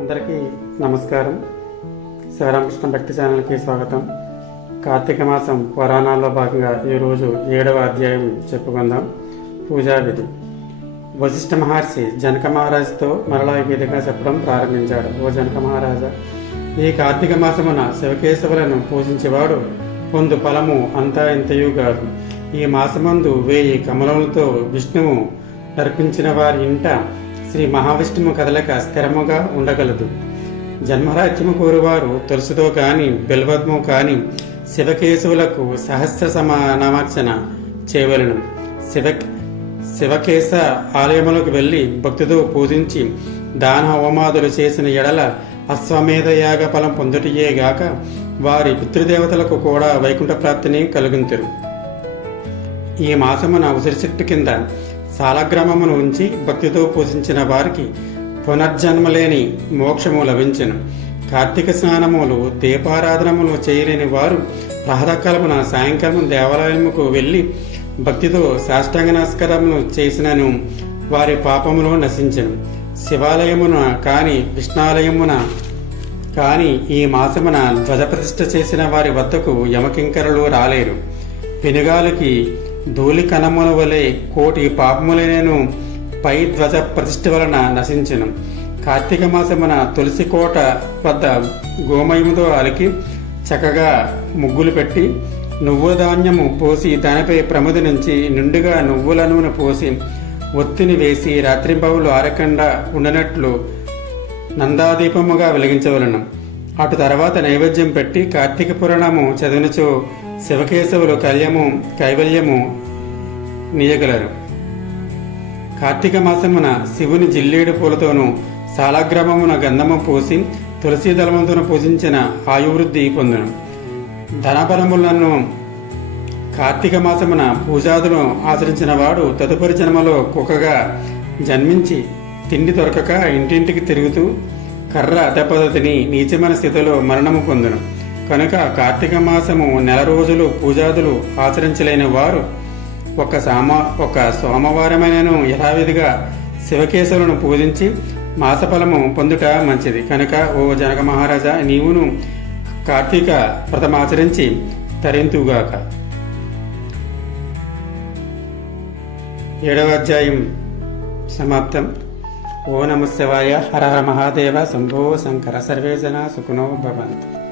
అందరికీ నమస్కారం. శివరామకృష్ణ భక్తి ఛానల్కి స్వాగతం. కార్తీక మాసం పురాణాల్లో భాగంగా ఈరోజు ఏడవ అధ్యాయం చెప్పుకుందాం. పూజా విధి. వశిష్ఠ మహర్షి జనక మహారాజుతో మరలా ఈ విధంగా చెప్పడం ప్రారంభించాడు. ఓ జనక మహారాజా ఈ కార్తీక మాసమున శివకేశవులను పూజించేవాడు పొందు ఫలము అంతా ఇంతయు కాదు. ఈ మాసమందు వేయి కమలములతో విష్ణువు నర్పించిన వారి ఇంట శ్రీ మహావిష్ణువు కదలక స్థిరముగా ఉండగలదు. జన్మరాజ్యము కోరువారు తులసితో కాని బిల్వద్ము కాని శివకేశవులకు సహస్ర సమానామర్చన చేయవలను. శివ శివకేశ ఆలయములకు వెళ్ళి భక్తితో పూజించి దాన హోమాదులు చేసిన ఎడల అశ్వమేధ యాగ ఫలం పొందుటయే గాక వారి పితృదేవతలకు కూడా వైకుంఠ ప్రాప్తిని కలుగుంతురు. ఈ మాసమున ఉసిరి చెట్టు కింద సాలగ్రామమును ఉంచి భక్తితో పూజించిన వారికి పునర్జన్మలేని మోక్షము లభించను. కార్తీక స్నానములు దీపారాధనములు చేయలేని వారు ప్రాతకాలమున సాయంకాలం దేవాలయముకు వెళ్ళి భక్తితో సాష్టాంగ నమస్కారములు చేసినను వారి పాపములు నశించను. శివాలయమున కాని విష్ణాలయమున కాని ఈ మాసమున ధ్వజ ప్రతిష్ఠ చేసిన వారి వద్దకు యమకింకరలు రాలేరు. పెనుగాలికి ధూళి కణముల వలె కోటి పాపములైనను పై ధ్వజ ప్రతిష్ఠ వలన నశించను. కార్తీక మాసమున తులసి కోట వద్ద గోమయముతో అలికి చక్కగా ముగ్గులు పెట్టి నువ్వు ధాన్యము పోసి దానిపై ప్రముది నుంచి నిండుగా నువ్వుల నూనె పోసి ఒత్తిని వేసి రాత్రింబవులు ఆరకుండా ఉండనట్లు నందాదీపముగా వెలిగించవలను. అటు తర్వాత నైవేద్యం పెట్టి కార్తీక పురాణము చదివినచో శివకేశవులు కళ్యము కైవల్యము నీయగలరు. కార్తీక మాసమున శివుని జిల్లేడు పూలతోనూ సాలగ్రామమున గంధము పోసి తులసీ దళములతోను పూజించిన ఆయువృద్ధి పొందును. ధనపరములను కార్తీక మాసమున పూజాదులను ఆచరించిన వాడు తదుపరి జన్మలో కుక్కగా జన్మించి తిండి దొరకక ఇంటింటికి తిరుగుతూ కర్ర దెబ్బతిని నీచమైన స్థితిలో మరణము పొందును. కనుక కార్తీక మాసము నెల రోజులు పూజాదులు ఆచరించలేని వారు ఒక సామ ఒక సోమవారమైనను యథావిధిగా శివకేశవులను పూజించి మాసఫలము పొందుట మంచిది. కనుక ఓ జనక మహారాజా నీవును కార్తీక వ్రతమాచరించి తరింతుగాక. ఏడవ అధ్యాయం సమాప్తం. ఓ నమ శివాయ హర హర మహాదేవ శంభో శంకర సర్వేజన సుఖనో భవంతు.